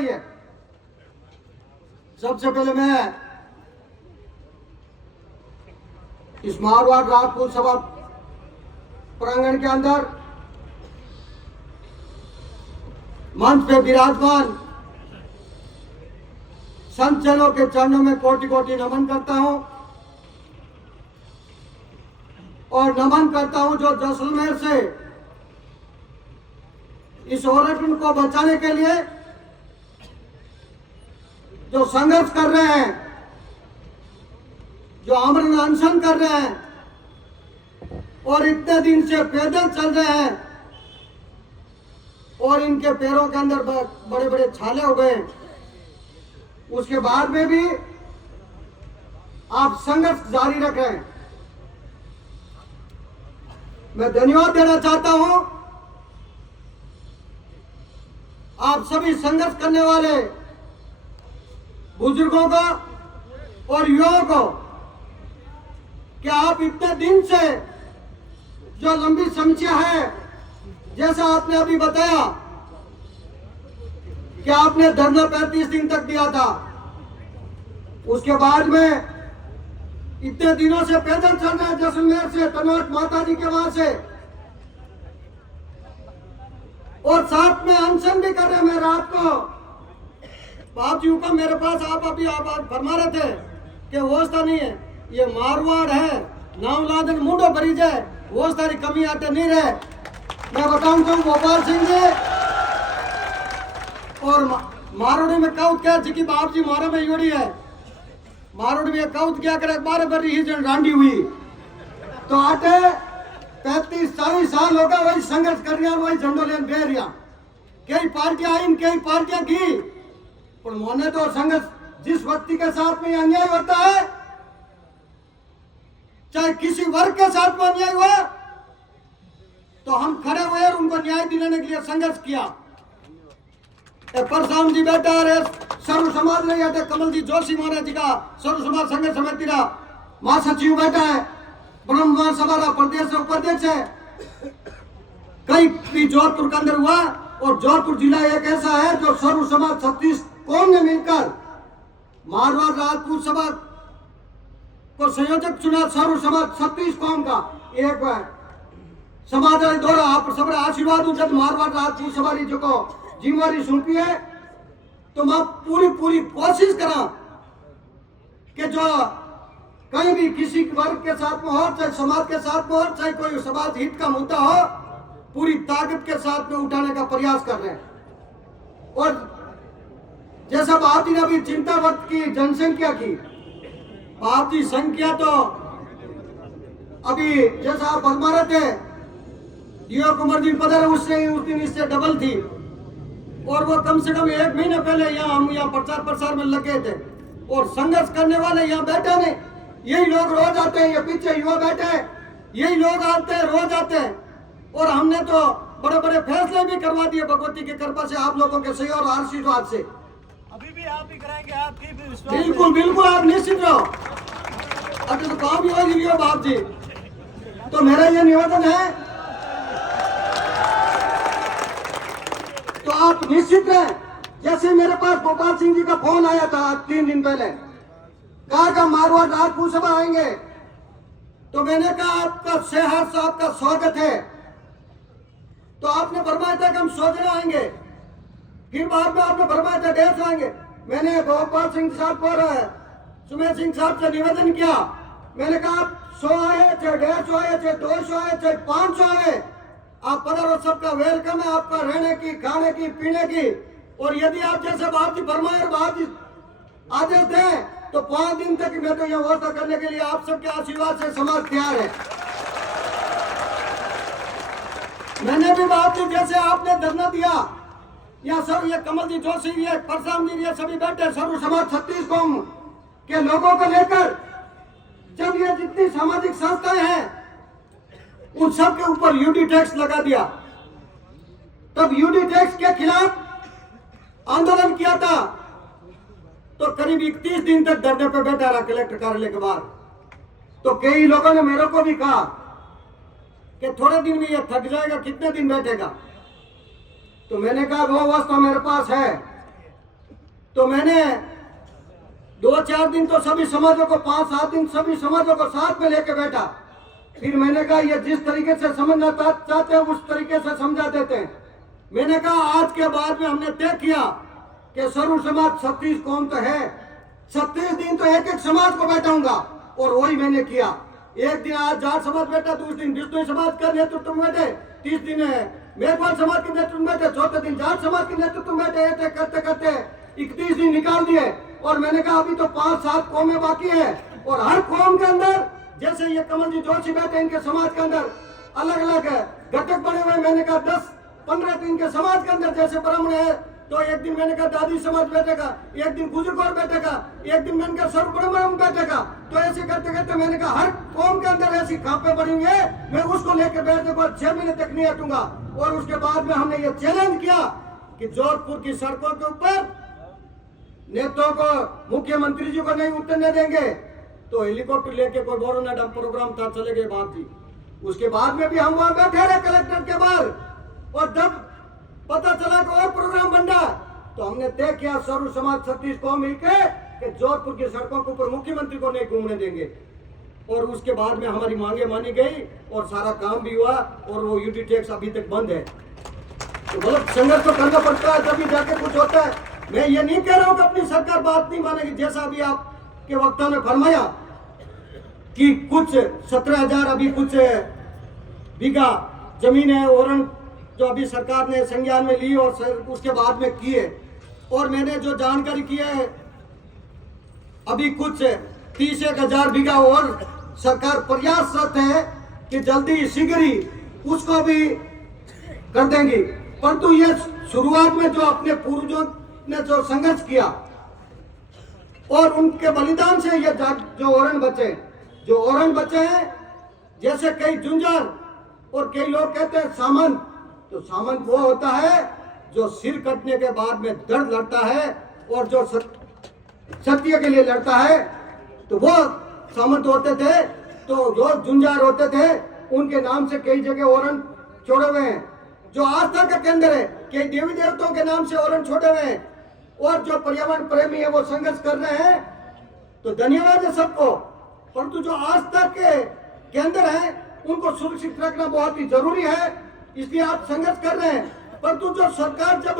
चाहिए। सबसे पहले मैं इस मारवाड़ राजपूत सभा प्रांगण के अंदर मंच पे विराजमान संत जनों के चरणों में कोटि कोटि नमन करता हूं और नमन करता हूं जो जैसलमेर से इस ओरेगन को बचाने के लिए जो संघर्ष कर रहे हैं, जो आमरण अनशन कर रहे हैं और इतने दिन से पैदल चल रहे हैं और इनके पैरों के अंदर बड़े बड़े छाले हो गए, उसके बाद में भी आप संघर्ष जारी रख रहे हैं। मैं धन्यवाद देना चाहता हूं आप सभी संघर्ष करने वाले बुजुर्गों को और युवाओं को कि आप इतने दिन से जो लंबी समस्या है, जैसा आपने अभी बताया कि आपने धरना 35 दिन तक दिया था, उसके बाद में इतने दिनों से पैदल चल रहे हैं जैसलमेर से तनोट माता जी के वहां से, और साथ में अनशन भी कर रहे हैं। मैं रात को बाप जी को मेरे पास आप आज फरमा रहे थे कि व्यवस्था नहीं है, ये मारवाड़ है, नाम लादन मुंडो भरी जाए, व्यवस्था की कमी आते नहीं रहे। मैं बताऊं तो गोपाल सिंह जी और मारोड़ी में कौत क्या जी की बाप जी मारा में योड़ी है, मारोड़ी में कौत क्या करे 12 बरी जन रांडी हुई तो आटे 35-40 साल होगा वही संघर्ष कर रहा, वही झंडो लेन बह रहा। कई पार्टियां आई, कई पार्टियां की, पर मोने तो संघर्ष जिस व्यक्ति के साथ में अन्याय होता है, चाहे किसी वर्ग के साथ में अन्याय हुआ, तो हम खड़े हुए और उनको न्याय दिलाने के लिए संघर्ष किया। परशुराम जी बैठा है, सर्व समाज नहीं आते, कमल जी जोशी महाराज जी का सर्व समाज संघर्ष समिति का महासचिव बैठा है, ब्रह्म सभा प्रदेश उपाध्यक्ष है। कई भी जोधपुर के अंदर हुआ और जोधपुर जिला एक ऐसा है जो सर्व समाज 36 कौम ने मिलकर मारवाड़ राजपूत सभा को संयोजक चुना। सर्व समाज 36 कौम का एक समाज द्वारा आप सब आशीर्वाद जब मारवाड़ राजपूत सभा जो को जिम्मेवारी सौंपी है, तो मैं पूरी कोशिश करा कि जो कहीं भी किसी वर्ग के साथ में हो, चाहे समाज के साथ में हो, चाहे कोई समाज हित का मुद्दा हो, पूरी ताकत के साथ में उठाने का प्रयास कर रहे हैं। और जैसा बाप जी ने अभी चिंता वक्त की जनसंख्या की, बाप जी संख्या तो अभी जैसा आप फरमा रहे थे, युवा कुमार जी पता है उस दिन इससे डबल थी, और वो कम से कम 1 महीने पहले हम यहाँ प्रचार प्रसार में लगे थे और संघर्ष करने वाले यहाँ बैठे नहीं, यही लोग रोज आते हैं, ये पीछे युवा बैठे हैं, यही लोग आते हैं, रोज आते हैं। और हमने तो बड़े बड़े फैसले भी करवा दिए भगवती की कृपा से, आप लोगों के सही और आशीर्वाद से। अभी भी आप ही कराएंगे, आपकी भी विश्वास। बिल्कुल आप निश्चित रहो। अगर तो काम ही होगी बाप जी, तो मेरा ये निवेदन है तो आप निश्चित रहे। जैसे मेरे पास गोपाल सिंह जी का फोन आया था 3 दिन पहले, कहा का मारवाड़ राजपूत सभा आएंगे, तो मैंने कहा आपका सहर्ष आपका स्वागत है। तो आपने फरमाया था कि हम 100 जने आएंगे, फिर बाद में आपने फरमाया था 150 आएंगे। मैंने गोपाल सिंह साहब और सुमेर सिंह साहब से निवेदन किया, मैंने कहा 100 आए, चाहे 150 आए, चाहे 200 आए, चाहे 500 आए, आप पधारो, सबका वेलकम है, आपका रहने की, खाने की, पीने की। और यदि आप जैसे बाप जी फरमाए बाप जी आदेश दें तो 5 दिन तक मैं तो यह व्यवस्था करने के लिए आप सबके आशीर्वाद से समाज तैयार है। मैंने भी बाप जी जैसे आपने धरना दिया, यहाँ सब ये कमल जी जोशी ये परशुराम जी ये सभी बैठे सर्व समाज 36 कौम के लोगों को लेकर, जब ये जितनी सामाजिक संस्थाएं हैं उन सब के ऊपर यूडी टैक्स लगा दिया, तब यूडी टैक्स के खिलाफ आंदोलन किया था, तो करीब 31 दिन तक धरने पे बैठा रहा कलेक्टर कार्यालय के बाहर। तो कई लोगों ने मेरे को भी कहा कि थोड़े दिन में ये थक जाएगा, कितने दिन बैठेगा। तो मैंने कहा वो अवस्था मेरे पास है, तो मैंने 2-4 दिन तो सभी समाजों को, 5-7 दिन सभी समाजों को साथ में लेके बैठा। फिर मैंने कहा ये जिस तरीके से समझना चाहते हैं उस तरीके से समझा देते हैं। मैंने कहा आज के बाद में हमने तय किया कि सर्व समाज 36 कौम तो है, 36 दिन तो एक एक समाज को बैठाऊंगा, और वही मैंने किया। एक दिन आज जाट समाज बैठा, दूसरे दिन विष्णु समाज का नेतृत्व में बैठे, 30 दिन मेघवाल समाज के नेतृत्व में बैठे, चौथे दिन जाट समाज के नेतृत्व में बैठे, ऐसे करते करते 31 दिन निकाल दिए। और मैंने कहा अभी तो 5-7 कौमें बाकी है, और हर कौम के अंदर जैसे ये कमल जी जोशी बैठे, इनके समाज के अंदर अलग अलग घटक बने हुए। मैंने कहा 10-15 दिन के समाज के अंदर जैसे ब्राह्मण है तो एक दिन मैंने कहा दादी समाज बैठेगा, एक दिन गुजरकोर बैठेगा, एक दिन मैंने कहा सर्व ब्राह्मण बैठेगा। तो ऐसे करते करते मैंने कहा हर कौम के अंदर ऐसी खापे पड़ी हुई है, मैं उसको लेकर बैठने को 6 महीने तक नहीं हटूंगा। और उसके बाद में हमने ये चैलेंज किया कि जोधपुर की सड़कों के ऊपर नेताओं को, मुख्यमंत्री जी को नहीं उतरने देंगे, तो हेलीकॉप्टर लेके कोई बोरोना डंप प्रोग्राम था, चले गए बाप जी। उसके बाद में भी हम वहां बैठे रहे कलेक्टर के बाहर, और जब पता चला कि और प्रोग्राम बन रहा, तो हमने तय किया सर्व समाज 36 कौम मिलकर कि जोधपुर की सड़कों के ऊपर मुख्यमंत्री को नहीं घूमने देंगे। और उसके बाद में हमारी मांगे मानी गई और सारा काम भी हुआ, और वो यूटी टैक्स अभी तक बंद है। तो मतलब संघर्ष तो करना पड़ता है, तभी जाके कुछ होता है। मैं ये नहीं कह रहा हूँ कि अपनी सरकार बात नहीं मानेगी, जैसा अभी आपके वक्ता ने फरमाया कि कुछ 17,000 अभी कुछ बीघा जमीन है ओरन जो अभी सरकार ने संज्ञान में ली और उसके बाद में किए। और मैंने जो जानकारी की है अभी कुछ 31,000 बीघा और सरकार प्रयासरत है कि जल्दी शीघ्र ही उसको भी कर देंगी। परंतु ये शुरुआत में जो अपने पूर्वजों ने जो संघर्ष किया और उनके बलिदान से ये जो ओरन बचे हैं, जैसे कई जुंजार और कई लोग कहते हैं सामंत, तो सामंत वो होता है जो सिर कटने के बाद में दर्द लड़ता है और जो सत्य के लिए लड़ता है, तो वो सामंत होते थे। तो जो जुंजार होते थे उनके नाम से कई जगह ओरन छोड़े हुए हैं। जो आस्था का केंद्र है, कई देवी देवताओं के नाम से ओरन छोड़े हुए हैं। और जो पर्यावरण प्रेमी है वो संघर्ष कर रहे हैं, तो धन्यवाद है सबको। परंतु जो आस्था के केंद्र है उनको सुरक्षित रखना बहुत ही जरूरी है, इसलिए आप संघर्ष कर रहे हैं। परंतु जो सरकार, जब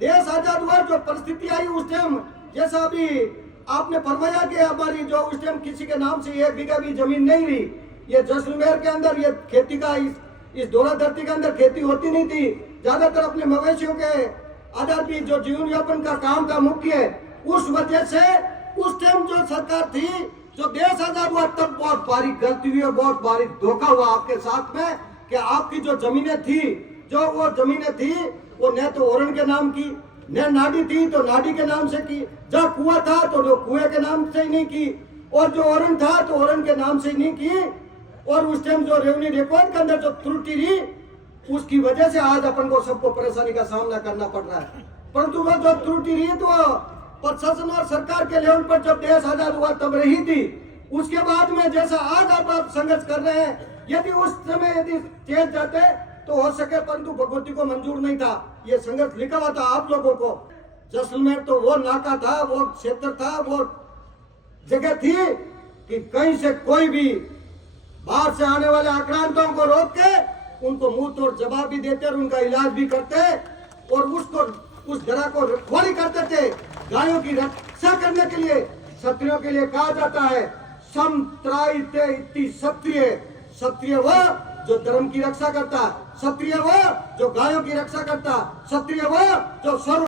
देश आजाद हुआ, जो परिस्थिति आई उस टाइम, जैसा अभी आपने फरमाया कि हमारी जो उस टाइम किसी के नाम से 1 बीघा भी जमीन नहीं थी। ये जैसलमेर के अंदर ये खेती का इस दोहरा धरती के अंदर खेती होती नहीं थी, ज्यादातर अपने मवेशियों के आजादी जो जीवन यापन का काम था मुख्य, उस वजह से उस टाइम जो सरकार थी, जो देश आजाद हुआ तब बहुत भारी गलती हुई और बहुत भारी धोखा हुआ आपके साथ में कि आपकी जो जमीनें थी, जो वो जमीनें थी वो न तो ओरन के नाम की, न नाडी थी तो नाडी के नाम से की, जहाँ कुआं था तो जो कुएं के नाम से ही नहीं की, और जो ओरन था तो ओरन के नाम से ही नहीं की। और उस टाइम जो रेवेन्यू रिकॉर्ड के अंदर जो त्रुटि रही, उसकी वजह से आज अपन को सबको परेशानी का सामना करना पड़ रहा है। परंतु वह जो त्रुटि रही तो प्रशासन और सरकार के लेवल पर जब देश आजाद हुआ तब रही थी। उसके बाद में जैसा आज आप संघर्ष कर रहे हैं, यदि उस समय यदि चेंज जाते तो हो सके, परंतु भगवती को मंजूर नहीं था। ये संघर्ष लिखा हुआ था आप लोगों को। जैसलमेर तो वो नाका था, वो क्षेत्र था, वो जगह थी कि कहीं से कोई भी बाहर से आने वाले आक्रांतों को रोक के उनको मुंह तोड़ जवाब भी देते और उनका इलाज भी करते और उस जगह को रखवाली करते थे। गायों की रक्षा करने के लिए क्षत्रियों के लिए कहा जाता है समत्रायिते इति क्षत्रिय। क्षत्रिय वह जो धर्म की रक्षा करता, क्षत्रिय वह जो गायों की रक्षा करता, क्षत्रिय वह जो सर्व